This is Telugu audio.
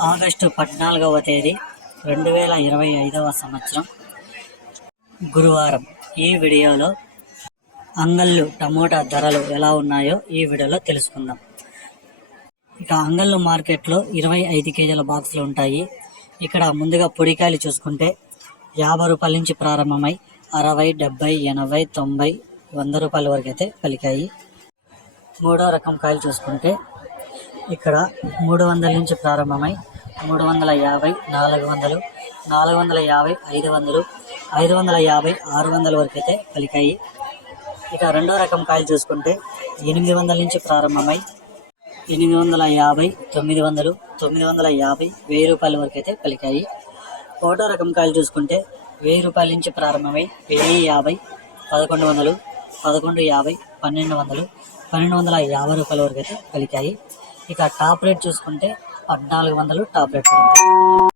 ఆగస్టు 14వ తేదీ 2025వ సంవత్సరం గురువారం. ఈ వీడియోలో అంగళ్ళు టమోటా ధరలు ఎలా ఉన్నాయో ఈ వీడియోలో తెలుసుకుందాం. ఇక అంగళ్ళు మార్కెట్లో 25 కేజీల బాక్సులు ఉంటాయి. ఇక్కడ ముందుగా పొడికాయలు చూసుకుంటే 50 రూపాయల నుంచి ప్రారంభమై 60, 70, 80, 90, 100 రూపాయల వరకు అయితే పలికాయి. మూడో రకం కాయలు చూసుకుంటే ఇక్కడ 300 నుంచి ప్రారంభమై 350, 400, 450, 500, 550, 600 వరకు అయితే పలికాయి. ఇక రెండో రకం కాయలు చూసుకుంటే 800 నుంచి ప్రారంభమై 850, 900, 950, 1000 రూపాయల వరకు అయితే పలికాయి. ఒకటో రకం కాయలు చూసుకుంటే 1000 రూపాయల నుంచి ప్రారంభమై 1050, 1100, 1150, 1200, 1250 రూపాయల వరకు అయితే పలికాయి. ఇక టాప్ రేట్ చూసుకుంటే 1400 టాప్ రేట్ పడింది.